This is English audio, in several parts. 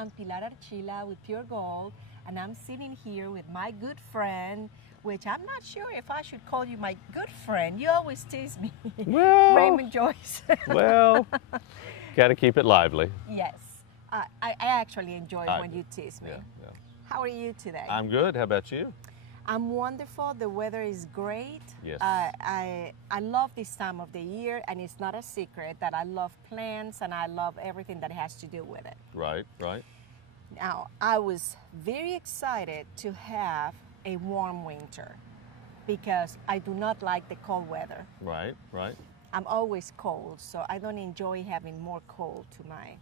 I'm Pilar Archila with Pure Gold, and I'm sitting here with my good friend, which I'm not sure if I should call you my good friend. You always tease me. Well, Raymond Joyce. well, got to keep it lively. Yes. I actually enjoy when you tease me. Yeah. How are you today? I'm good. How about you? I'm wonderful. The weather is great. Yes. I love this time of the year, and it's not a secret that I love plants and I love everything that has to do with it. Right. Now, I was very excited to have a warm winter because I do not like the cold weather. Right. I'm always cold, so I don't enjoy having more cold to my...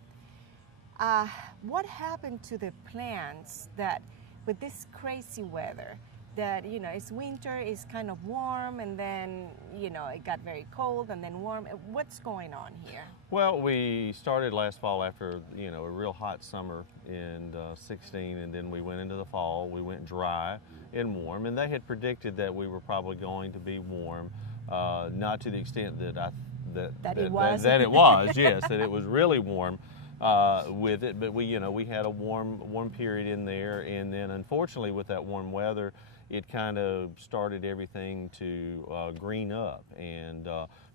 what happened to the plants that with this crazy weather that, you know, it's winter, it's kind of warm, and then, you know, it got very cold and then warm. What's going on here? Well, we started last fall after, you know, a real hot summer in 16, and then we went into the fall. We went dry and warm, and they had predicted that we were probably going to be warm, not to the extent that it was. That it was, yes, that it was really warm. With it, but we had a warm period in there, and then unfortunately with that warm weather, it kind of started everything to green up, and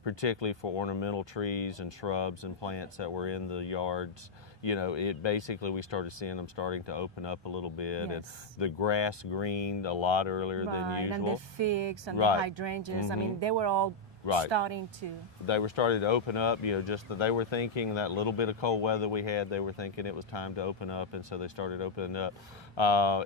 particularly for ornamental trees and shrubs and plants that were in the yards, you know, it basically we started seeing them starting to open up a little bit. Yes. And the grass greened a lot earlier than usual. And the figs and the hydrangeas, I mean, they were all starting to... They were starting to open up, you know, just that they were thinking that little bit of cold weather we had, they were thinking it was time to open up, and so they started opening up.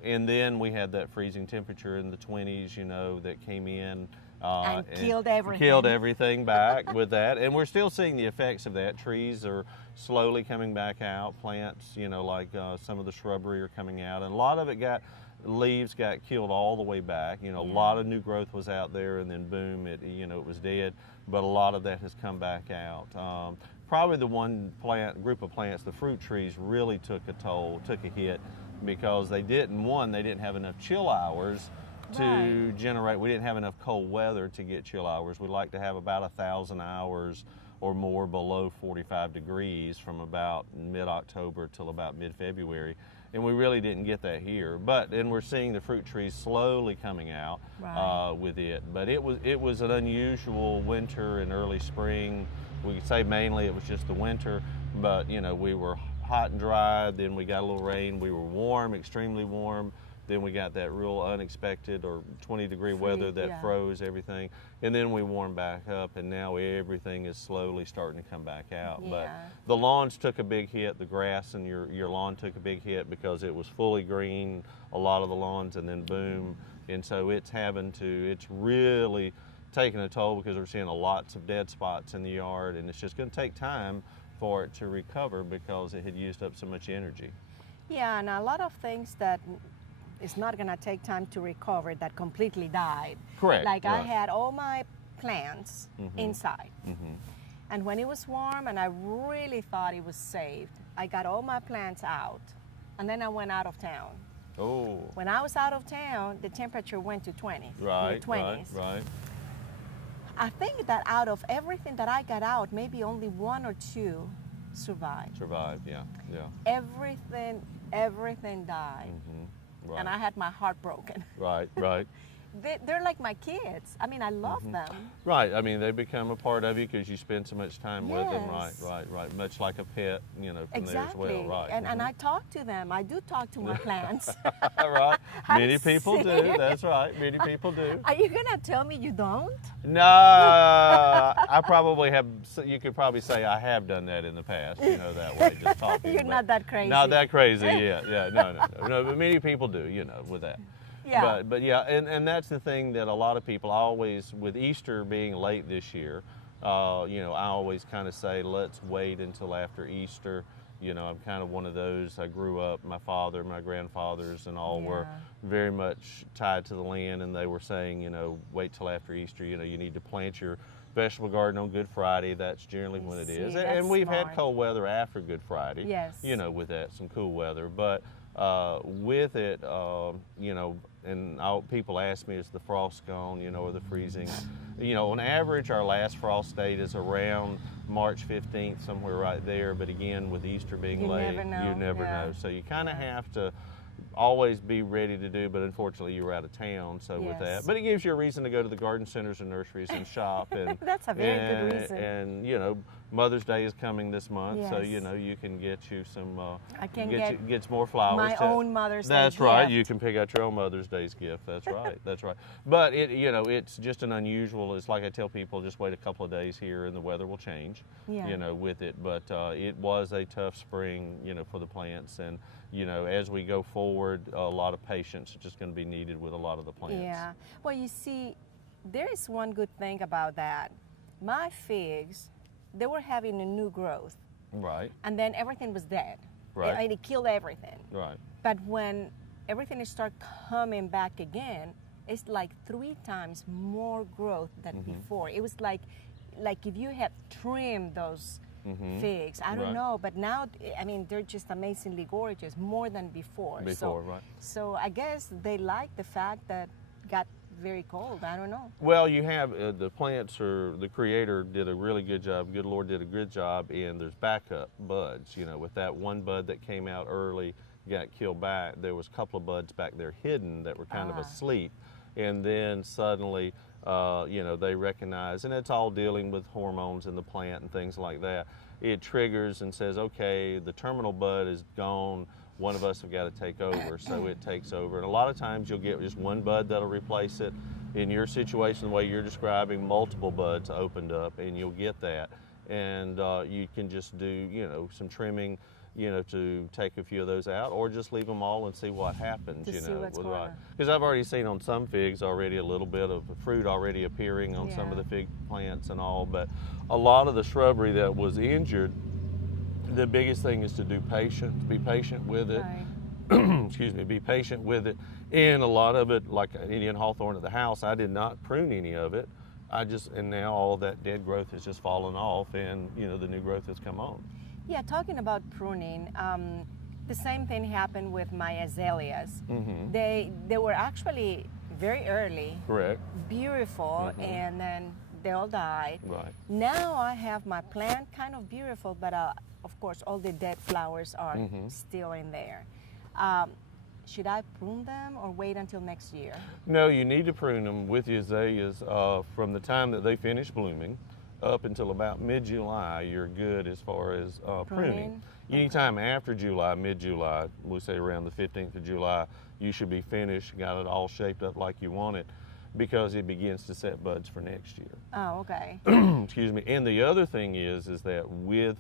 And then we had that freezing temperature in the 20s, you know, that came in. And killed everything. Killed everything back with that. And we're still seeing the effects of that. Trees are slowly coming back out. Plants, you know, like some of the shrubbery are coming out. And a lot of it leaves got killed all the way back. You know, a lot of new growth was out there, and then boom, it was dead. But a lot of that has come back out. Probably the one group of plants, the fruit trees, really took a hit, because they didn't have enough chill hours to generate. We didn't have enough cold weather to get chill hours. We like to have about 1,000 hours or more below 45 degrees from about mid-October till about mid-February. And we really didn't get that here, and we're seeing the fruit trees slowly coming out with it. But it was an unusual winter and early spring. We could say mainly it was just the winter, but you know, we were hot and dry. Then we got a little rain. We were warm, extremely warm. Then we got that real unexpected or 20-degree weather that froze everything. And then we warmed back up, and now everything is slowly starting to come back out. Yeah. But the lawns took a big hit. The grass in your lawn took a big hit because it was fully green, a lot of the lawns, and then boom. And so it's really taking a toll, because we're seeing lots of dead spots in the yard, and it's just going to take time for it to recover because it had used up so much energy. Yeah, and a lot of things that it's not going to take time to recover that completely died. Correct. Like I had all my plants inside. And when it was warm and I really thought it was saved, I got all my plants out, and then I went out of town. Oh. When I was out of town, the temperature went to 20. Right. I think that out of everything that I got out, maybe only one or two survived. Yeah. Everything died. Right. And I had my heart broken. Right. They're like my kids. I mean, I love them. Right. I mean, they become a part of you because you spend so much time with them. Right. Much like a pet, you know, from there as well. Right. And I talk to them. I do talk to my plants. Right. Many people do. That's right. Many people do. Are you going to tell me you don't? No. I probably have. You could probably say I have done that in the past, you know, that way, just talking. You're not that crazy. Not that crazy, yeah. No, but many people do, you know, with that. Yeah. But yeah, and that's the thing that a lot of people always, with Easter being late this year, you know, I always kind of say, let's wait until after Easter. You know, I'm kind of one of those. I grew up, my father, my grandfathers, and all were very much tied to the land, and they were saying, you know, wait till after Easter. You know, you need to plant your vegetable garden on Good Friday. That's generally when it is. And we've had cold weather after Good Friday. Yes. You know, with that, some cool weather, but with it, you know, and people ask me, is the frost gone, you know, or the freezing? You know, on average, our last frost date is around March 15th, somewhere right there. But again, with Easter being You late, never know. you never Yeah. know. So you kind of Yeah. have to always be ready to do, but unfortunately you were out of town, so with that. Yes. But it gives you a reason to go to the garden centers and nurseries and shop. And That's a very good reason. And you know, Mother's Day is coming this month, so Yes. you know you can get you some. I can get some more flowers. my own Mother's Day That's right. gift. You can pick out your own Mother's Day's gift. That's right. That's right. But it, you know, it's just an unusual. It's like I tell people, just wait a couple of days here, and the weather will change. Yeah. You know, with it. But it was a tough spring, you know, for the plants, and you know, as we go forward, a lot of patience is just going to be needed with a lot of the plants. Yeah. Well, you see, there is one good thing about that. My figs, they were having a new growth, Right. and then everything was dead. Right. It killed everything. Right. But when everything start coming back again, it's like 3 times more growth than Mm-hmm. before. It was like if you had trimmed those figs. I don't Right. know, but now, I mean, they're just amazingly gorgeous, more than before. Before, right. So I guess they like the fact that it got very cold. I don't know. Well, you have the plants, or the Creator did a really good job. Good Lord did a good job, and there's backup buds. You know, with that one bud that came out early, got killed back. There was a couple of buds back there hidden that were kind of asleep, and then suddenly, you know, they recognize, and it's all dealing with hormones in the plant and things like that. It triggers and says, okay, the terminal bud is gone. One of us have got to take over, so it takes over. And a lot of times you'll get just one bud that'll replace it. In your situation, the way you're describing, multiple buds opened up, and you'll get that. And you can just do, you know, some trimming, you know, to take a few of those out, or just leave them all and see what happens. To you see know, what's going on. because I've already seen on some figs already a little bit of fruit already appearing on some of Yeah. the fig plants and all. But a lot of the shrubbery that was injured, the biggest thing is to be patient with it. Right. Excuse me, be patient with it. And a lot of it, like Indian hawthorn at the house, I did not prune any of it. And now all that dead growth has just fallen off, and you know, the new growth has come on. Yeah, talking about pruning, the same thing happened with my azaleas. Mm-hmm. They were actually very early, Correct. beautiful, and then they all died. Right. Now I have my plant kind of beautiful, but of course all the dead flowers are still in there. Should I prune them or wait until next year? No, you need to prune them with your azaleas from the time that they finish blooming up until about mid-July. You're good as far as pruning. Anytime after July, mid-July, we say around the 15th of July, you should be finished, got it all shaped up like you want it, because it begins to set buds for next year. Oh, okay. Excuse me. And the other thing is that with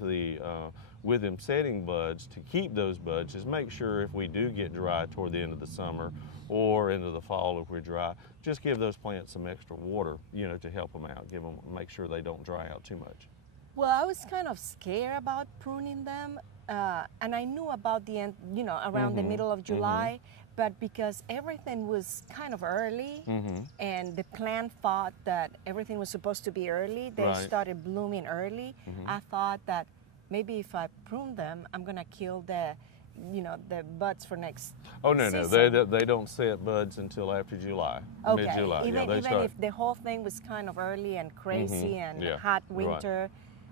them setting buds, to keep those buds, is make sure if we do get dry toward the end of the summer or into the fall if we're dry, just give those plants some extra water, you know, to help them out. Make sure they don't dry out too much. Well, I was kind of scared about pruning them, and I knew about the end, you know, around the middle of July, but because everything was kind of early, and the plant thought that everything was supposed to be early, they Right. started blooming early. I thought that maybe if I prune them, I'm gonna kill the buds for next. Oh no, season. they don't set buds until after July, Okay, mid-July. even they start. if the whole thing was kind of early and crazy and Yeah, hot right. winter,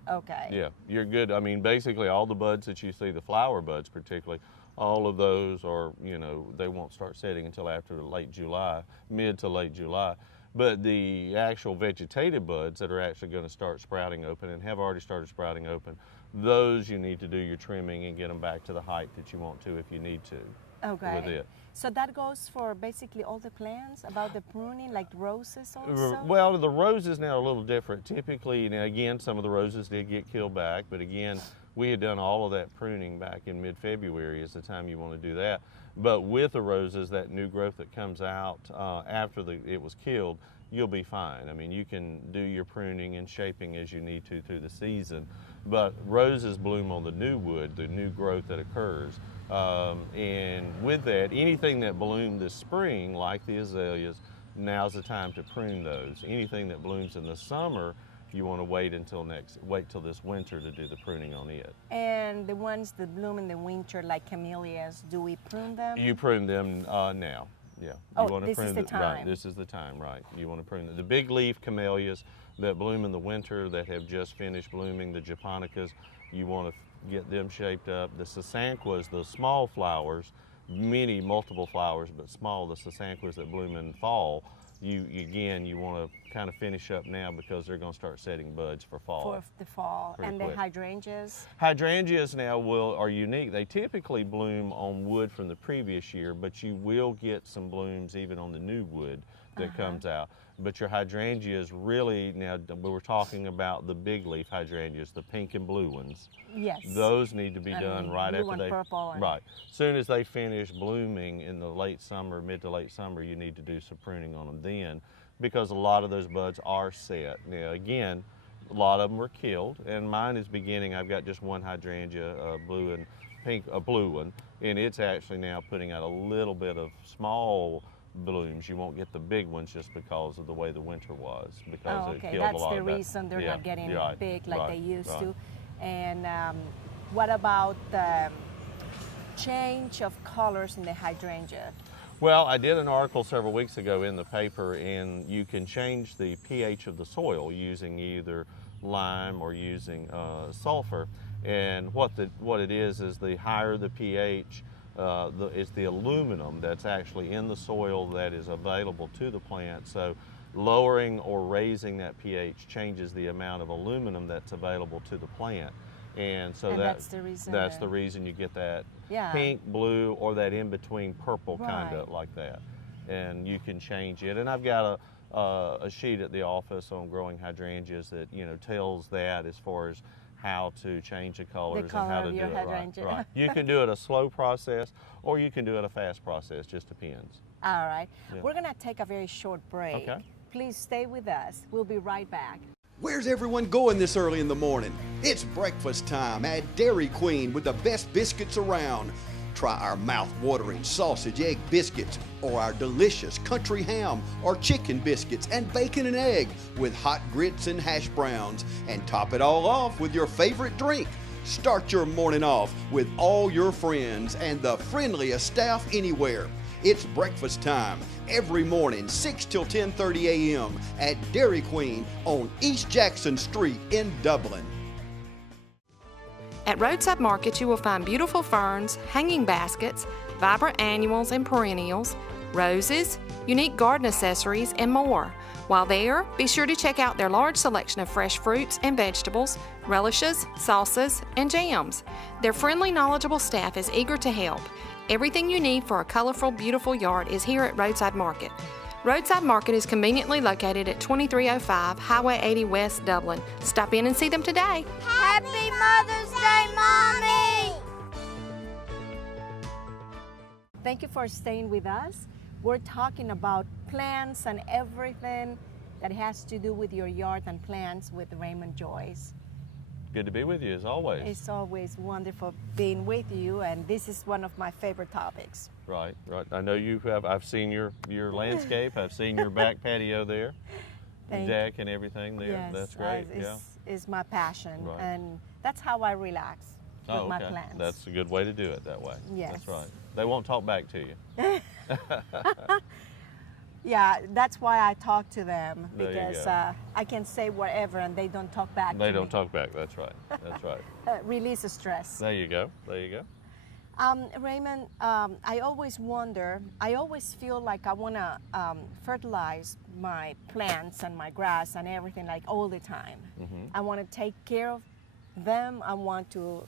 okay. Yeah, you're good. I mean, basically all the buds that you see, the flower buds particularly, all of those are, you know, they won't start setting until after late July, mid to late July. But the actual vegetative buds that are actually going to start sprouting open and have already started sprouting open, those you need to do your trimming and get them back to the height that you want to if you need to. Okay. With it. So that goes for basically all the plants about the pruning, like roses also? Well, the roses now are a little different. Typically, now again, some of the roses did get killed back, but again, we had done all of that pruning back in mid-February is the time you want to do that. But with the roses, that new growth that comes out after it was killed, you'll be fine. I mean, you can do your pruning and shaping as you need to through the season. But roses bloom on the new wood, the new growth that occurs. And with that, anything that bloomed this spring, like the azaleas, now's the time to prune those. Anything that blooms in the summer, you want to wait till this winter to do the pruning on it. And the ones that bloom in the winter, like camellias, do we prune them? You prune them now. Yeah. Oh, this is the time. Right, this is the time, right. You want to prune the big leaf camellias that bloom in the winter that have just finished blooming, the japonicas, you want to get them shaped up. The sasanquas, the small flowers, multiple flowers, but small, the sasanquas that bloom in fall, you want to kind of finish up now because they're going to start setting buds for fall. For the fall. And quick. the hydrangeas? Hydrangeas now are unique. They typically bloom on wood from the previous year, but you will get some blooms even on the new wood that comes out. But your hydrangeas really, now we're talking about the big leaf hydrangeas, the pink and blue ones. Yes. Those need to be done right blue after and they purple and right. As soon as they finish blooming in the late summer, mid to late summer, you need to do some pruning on them then, because a lot of those buds are set. Now again, a lot of them were killed, and mine is beginning. I've got just one hydrangea, blue and pink, a blue one, and it's actually now putting out a little bit of small blooms. You won't get the big ones just because of the way the winter was, because it killed that's a lot the of that. reason they're not getting right, big like right, they used right. to. And what about the change of colors in the hydrangea? Well, I did an article several weeks ago in the paper, and you can change the pH of the soil using either lime or using sulfur. And what it is the higher the pH, is the aluminum that's actually in the soil that is available to the plant. So lowering or raising that pH changes the amount of aluminum that's available to the plant. And so that's the reason. That's the reason you get that Yeah. pink, blue, or that in-between purple Right. kind of like that. And you can change it. And I've got a sheet at the office on growing hydrangeas that tells that as far as how to change the colors and how to do it right. Right. You can do it a slow process, or you can do it a fast process. Just depends. All right. Yeah. We're going to take a very short break. Okay. Please stay with us. We'll be right back. Where's everyone going this early in the morning? It's breakfast time at Dairy Queen with the best biscuits around. Try our mouth-watering sausage egg biscuits, or our delicious country ham or chicken biscuits and bacon and egg with hot grits and hash browns. And top it all off with your favorite drink. Start your morning off with all your friends and the friendliest staff anywhere. It's breakfast time every morning, 6 till 10:30 a.m. at Dairy Queen on East Jackson Street in Dublin. At Roadside Market, you will find beautiful ferns, hanging baskets, vibrant annuals and perennials, roses, unique garden accessories, and more. While there, be sure to check out their large selection of fresh fruits and vegetables, relishes, salsas, and jams. Their friendly, knowledgeable staff is eager to help. Everything you need for a colorful, beautiful yard is here at Roadside Market. Roadside Market is conveniently located at 2305 Highway 80 West, Dublin. Stop in and see them today. Happy Mother's Day, Mommy! Thank you for staying with us. We're talking about plants and everything that has to do with your yard and plants with Raymond Joyce. Good to be with you as always. It's always wonderful being with you, and this is one of my favorite topics. Right, right. I know you have. I've seen your landscape. I've seen your back patio there, the deck and everything there. Yes, that's great. It's my passion, Right. and that's how I relax with my plants. That's a good way to do it that way. Yes. That's right. They won't talk back to you. Yeah, that's why I talk to them, There you because go. I can say whatever and they don't talk back to me. They don't talk back. That's right. That's right. Release the stress. There you go. There you go. Raymond, I always wonder, I always feel like I want to fertilize my plants and my grass and everything like all the time. Mm-hmm. I want to take care of them. I want to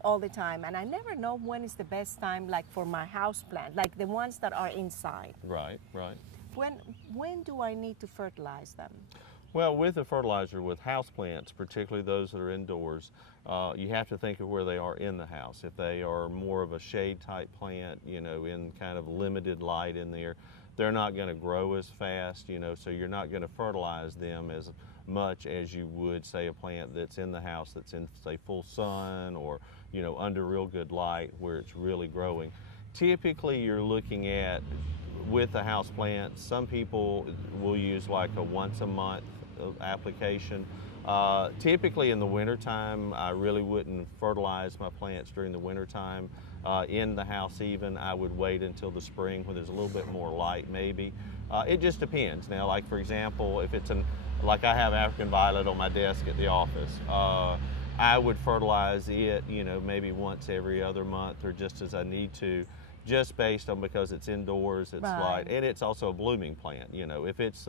all the time. And I never know when is the best time, like for my house plant, like the ones that are inside. Right, right. When do I need to fertilize them? Well, with the fertilizer, with houseplants, particularly those that are indoors, you have to think of where they are in the house. If they are more of a shade type plant, in kind of limited light in there, they're not going to grow as fast, so you're not going to fertilize them as much as you would, say, a plant that's in the house that's in, say, full sun or, under real good light where it's really growing. Typically, you're looking at, with the house plants, some people will use like a once a month application. Typically in the wintertime, I really wouldn't fertilize my plants during the wintertime. in the house even, I would wait until the spring when there's a little bit more light maybe. It just depends. Now, like for example, if it's like I have African violet on my desk at the office, I would fertilize it, maybe once every other month or just as I need to, just based on because it's indoors, it's light, and it's also a blooming plant. If it's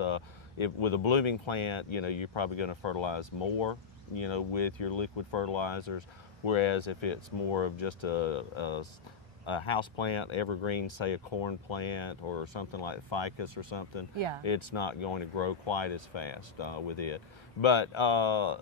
with a blooming plant, you're probably going to fertilize more, with your liquid fertilizers. Whereas if it's more of just a house plant, evergreen, say a corn plant or something like ficus or something, it's not going to grow quite as fast with it. But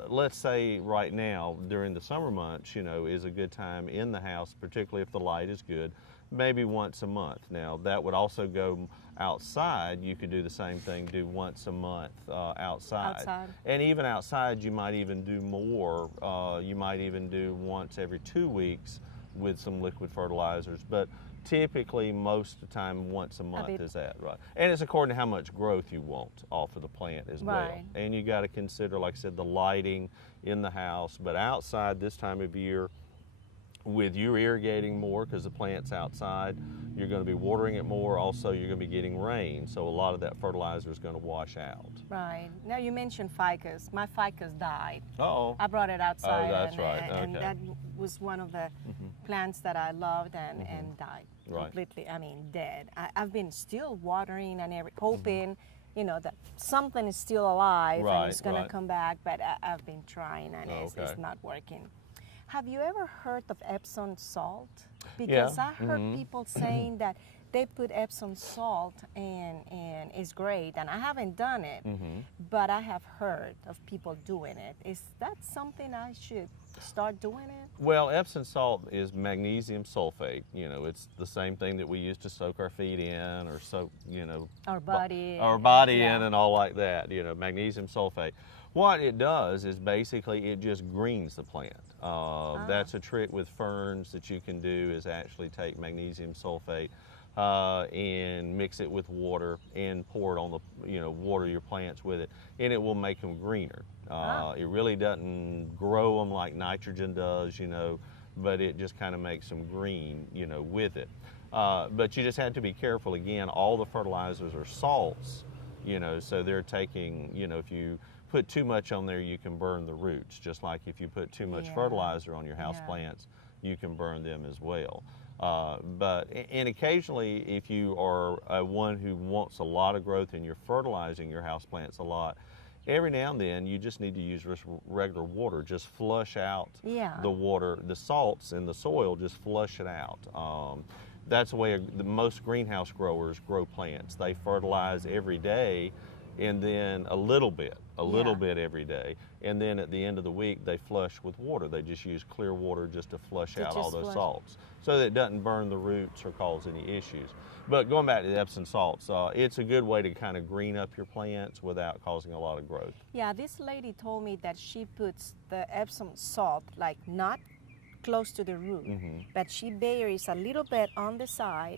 let's say right now during the summer months, is a good time in the house, particularly if the light is good, maybe once a month. Now that would also go outside. You could do the same thing, do once a month outside. And even outside you might even do more. You might even do once every 2 weeks with some liquid fertilizers, but typically most of the time once a month is that, right? And it's according to how much growth you want off of the plant as well. And you got to consider, like I said, the lighting in the house, but outside this time of year, with you irrigating more because the plant's outside, you're going to be watering it more. Also, you're going to be getting rain, so a lot of that fertilizer is going to wash out. Right. Now you mentioned ficus. My ficus died. Uh-oh. I brought it outside. Oh, that's right. And that was one of the plants that I loved and died completely. I mean, dead. I've been still watering and hoping, that something is still alive and it's going to come back, but I've been trying and it's not working. Have you ever heard of Epsom salt? Because I heard people saying that they put Epsom salt and it's great, and I haven't done it, but I have heard of people doing it. Is that something I should start doing it? Well, Epsom salt is magnesium sulfate. It's the same thing that we use to soak our feet in or soak, our body in and all like that, magnesium sulfate. What it does is basically it just greens the plant. That's a trick with ferns that you can do, is actually take magnesium sulfate and mix it with water and pour it on the, water your plants with it, and it will make them greener. It really doesn't grow them like nitrogen does, but it just kind of makes them green, with it. But you just have to be careful. Again, all the fertilizers are salts, so they're taking, if you put too much on there, you can burn the roots. Just like if you put too much fertilizer on your house plants, you can burn them as well. And occasionally, if you are one who wants a lot of growth and you're fertilizing your house plants a lot, every now and then you just need to use regular water. Just flush out the water, the salts in the soil, just flush it out. That's the way the most greenhouse growers grow plants. They fertilize every day, and then a little bit every day, and then at the end of the week they flush with water. They just use clear water just to flush out all those salts, so that it doesn't burn the roots or cause any issues. But going back to the Epsom salts, it's a good way to kind of green up your plants without causing a lot of growth. Yeah, this lady told me that she puts the Epsom salt like not close to the root, but she buries a little bit on the side.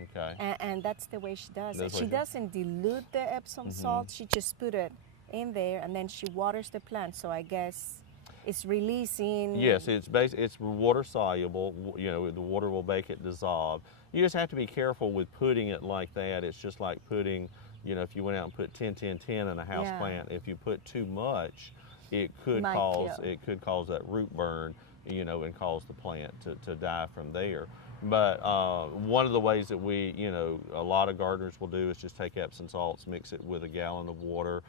Okay. And that's the way she does it. She doesn't dilute the Epsom salt. She just put it in there, and then she waters the plant. So I guess it's releasing. Yes, it's water soluble. The water will make it dissolve. You just have to be careful with putting it like that. It's just like putting, if you went out and put 10-10-10 in a house plant. If you put too much, it could cause that root burn, and cause the plant to die from there. But one of the ways that a lot of gardeners will do is just take Epsom salts, mix it with a gallon of water,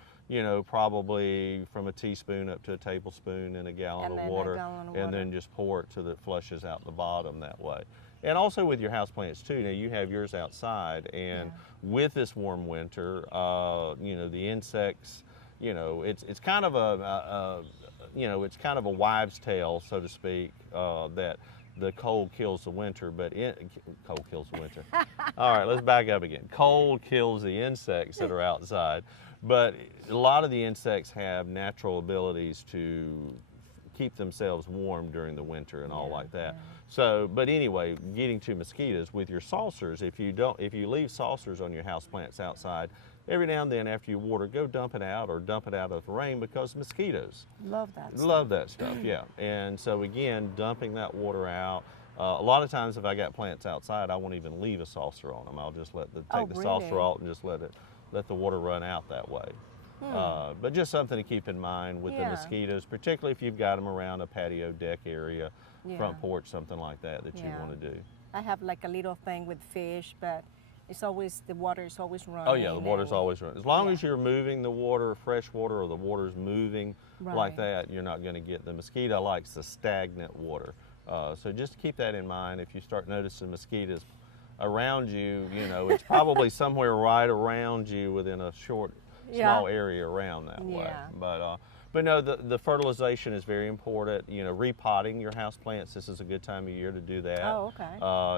probably from a teaspoon up to a tablespoon in a gallon of water, and then just pour it till it flushes out the bottom that way. And also with your houseplants too. Now you have yours outside, and with this warm winter, the insects, it's kind of a wives' tale, so to speak, that the cold kills the winter, but cold kills the winter. All right, let's back up again. Cold kills the insects that are outside, but a lot of the insects have natural abilities to keep themselves warm during the winter and all like that. So, but anyway, getting to mosquitoes with your saucers, if you leave saucers on your houseplants outside, every now and then after you water, go dump it out or dump it out of the rain, because mosquitoes love that stuff, yeah. And so again, dumping that water out, A lot of times if I got plants outside, I won't even leave a saucer on them. I'll just take the saucer off and just let the water run out that way. But just something to keep in mind with the mosquitoes, particularly if you've got them around a patio deck area, front porch, something like that you want to do. I have like a little thing with fish, but it's always, the water is always running. Oh yeah, the water's always running. As long as you're moving the water, fresh water, or the water's moving like that, you're not going to get, the mosquito likes the stagnant water. So just keep that in mind. If you start noticing mosquitoes around you, it's probably somewhere right around you within a small area around that way. But no, the fertilization is very important. Repotting your house plants, this is a good time of year to do that. Oh, okay.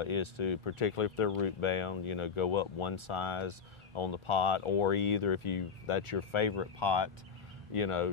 Is to, particularly if they're root bound, go up one size on the pot, or either if that's your favorite pot,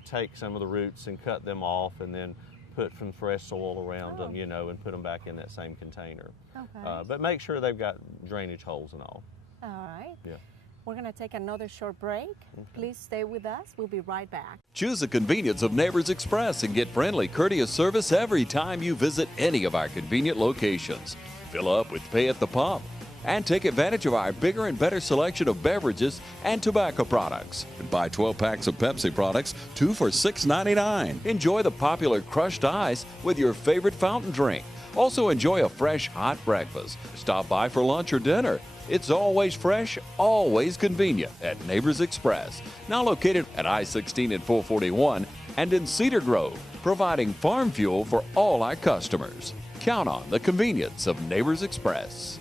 take some of the roots and cut them off and then put some fresh soil around them, and put them back in that same container. Okay. But make sure they've got drainage holes and all. All right. Yeah. We're going to take another short break. Please stay with us. We'll be right back. Choose the convenience of Neighbors Express and get friendly, courteous service every time you visit any of our convenient locations. Fill up with pay at the pump and take advantage of our bigger and better selection of beverages and tobacco products. And buy 12 packs of Pepsi products, 2 for $6.99. Enjoy the popular crushed ice with your favorite fountain drink. Also enjoy a fresh, hot breakfast. Stop by for lunch or dinner. It's always fresh, always convenient at Neighbors Express, now located at I-16 and 441 and in Cedar Grove, providing farm fuel for all our customers. Count on the convenience of Neighbors Express.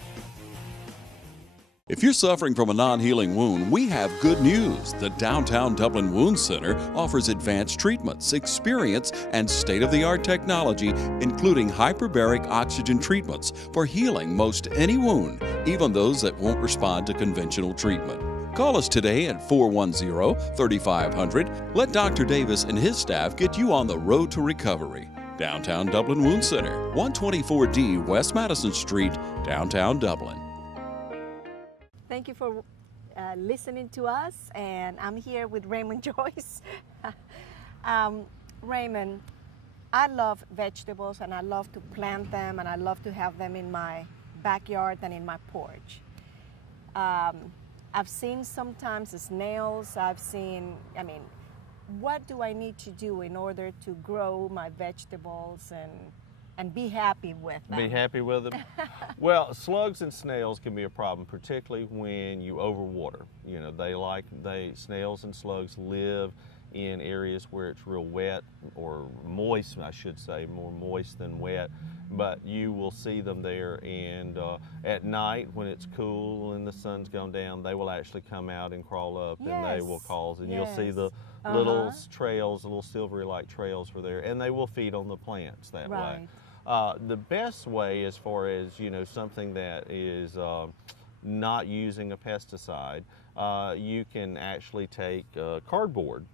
If you're suffering from a non-healing wound, we have good news. The Downtown Dublin Wound Center offers advanced treatments, experience, and state-of-the-art technology, including hyperbaric oxygen treatments for healing most any wound, even those that won't respond to conventional treatment. Call us today at 410-3500. Let Dr. Davis and his staff get you on the road to recovery. Downtown Dublin Wound Center, 124D West Madison Street, downtown Dublin. Thank you for listening to us, and I'm here with Raymond Joyce. Raymond, I love vegetables, and I love to plant them, and I love to have them in my backyard and in my porch. I've seen sometimes the snails. What do I need to do in order to grow my vegetables and be happy with them? Be happy with them? Well, slugs and snails can be a problem, particularly when you overwater. Snails and slugs live in areas where it's real wet, or moist, I should say, more moist than wet. But you will see them there, and at night when it's cool and the sun's gone down, they will actually come out and crawl up, and they will cause, and you'll see the little trails, little silvery-like trails were there, and they will feed on the plants that way. The best way, as far as something that is not using a pesticide, you can actually take cardboard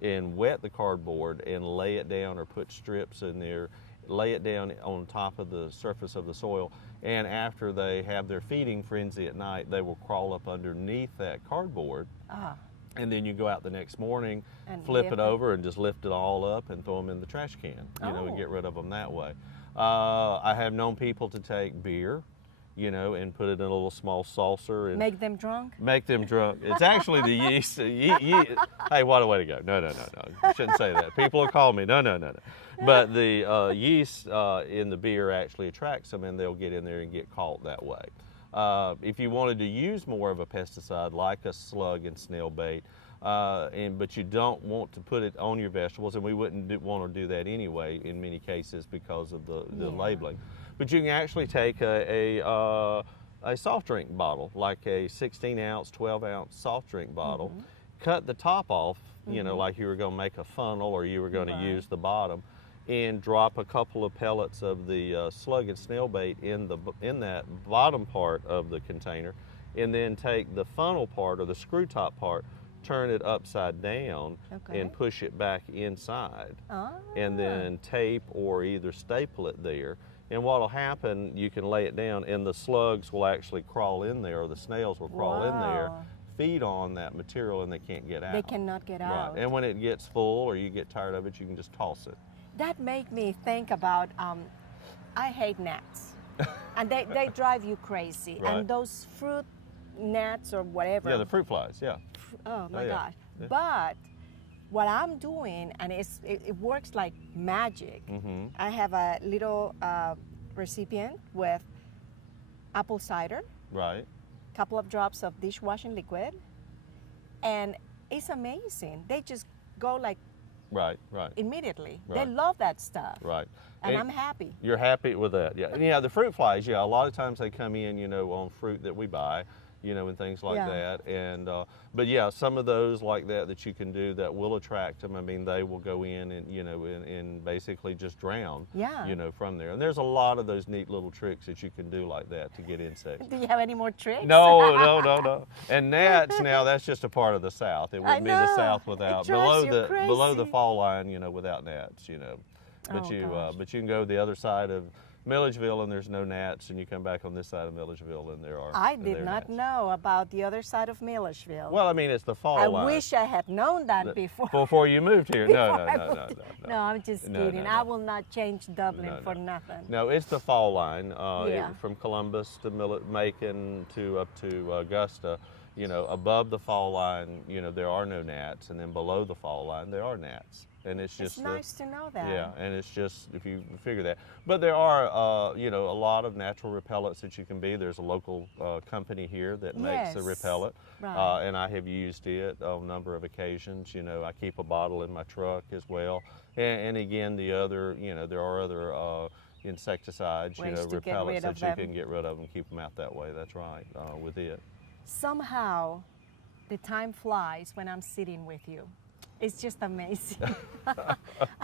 and wet the cardboard and lay it down, or put strips in there, lay it down on top of the surface of the soil, and after they have their feeding frenzy at night, they will crawl up underneath that cardboard. And then you go out the next morning, and flip it over, and just lift it all up and throw them in the trash can, and get rid of them that way. I have known people to take beer, and put it in a little small saucer and make them drunk. Make them drunk. It's actually the yeast. Hey, what a way to go! No, you shouldn't say that. People will call me. No. But the yeast in the beer actually attracts them, and they'll get in there and get caught that way. If you wanted to use more of a pesticide like a slug and snail bait, but you don't want to put it on your vegetables, and we wouldn't want to do that anyway in many cases because of the labeling. But you can actually take a soft drink bottle, like a 16-ounce, 12-ounce soft drink bottle, cut the top off, like you were going to make a funnel, or you were going to use the bottom, and drop a couple of pellets of the slug and snail bait in that bottom part of the container, and then take the funnel part, or the screw top part, turn it upside down, and push it back inside, and then tape or either staple it there. And what will happen, you can lay it down, and the slugs will actually crawl in there, or the snails will crawl in there, feed on that material, and they can't get out. They cannot get out. Right. And when it gets full, or you get tired of it, you can just toss it. That made me think about, I hate gnats. And they drive you crazy. Right. And those fruit gnats or whatever. Yeah, the fruit flies, yeah. Oh my yeah. gosh. Yeah. But what I'm doing, and it works like magic, I have a little recipient with apple cider, Right. couple of drops of dishwashing liquid, and it's amazing. They just go like Right, right. immediately. Right. They love that stuff. Right. And I'm happy. You're happy with that, yeah. And yeah, the fruit flies, yeah, a lot of times they come in, you know, on fruit that we buy, you know, and things like Yeah. that. And but yeah, some of those like that you can do that will attract them. I mean, they will go in and, you know, and basically just drown, Yeah. you know, from there. And there's a lot of those neat little tricks that you can do like that to get insects. Do you have any more tricks? No. And gnats, now that's just a part of the South. It wouldn't be the know. South It without drives you below the crazy. fall line, you know, without gnats, you know. But Oh, but you can go the other side of Milledgeville and there's no gnats, and you come back on this side of Milledgeville and there are. I and did there are not gnats. know about the other side of Milledgeville. Well, I mean, it's the fall I line. wish I had known that before. Before you moved here. No. No, I'm just No, kidding. no. I will not change Dublin No, for no. nothing. No, it's the fall line. Yeah. From Columbus to Macon to up to Augusta. You know, above the fall line, you know, there are no gnats, and then below the fall line, there are gnats. And it's just It's nice to know that. Yeah, and it's just if you figure that. But there are, you know, a lot of natural repellents that you can be. There's a local company here that makes the Yes. repellent, Right. and I have used it on a number of occasions. You know, I keep a bottle in my truck as well. And again, the other, you know, there are other insecticides, Ways you know, to get repellents rid that of you them. can get rid of and keep them out that way. That's right, with it. Somehow, the time flies when I'm sitting with you. It's just amazing. I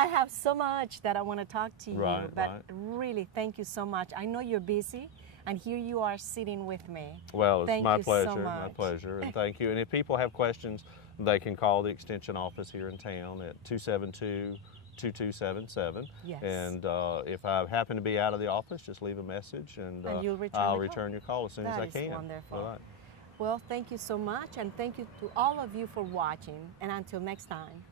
have so much that I want to talk to you, Right, but right. really, thank you so much. I know you're busy, and here you are sitting with me. Well, it's Thank my you pleasure, so my much. pleasure, and thank you. And if people have questions, they can call the extension office here in town at 272-2277. Yes. And if I happen to be out of the office, just leave a message, and you'll return I'll the return your call as soon as I That is can. wonderful. All right. Well, thank you so much, and thank you to all of you for watching. And until next time.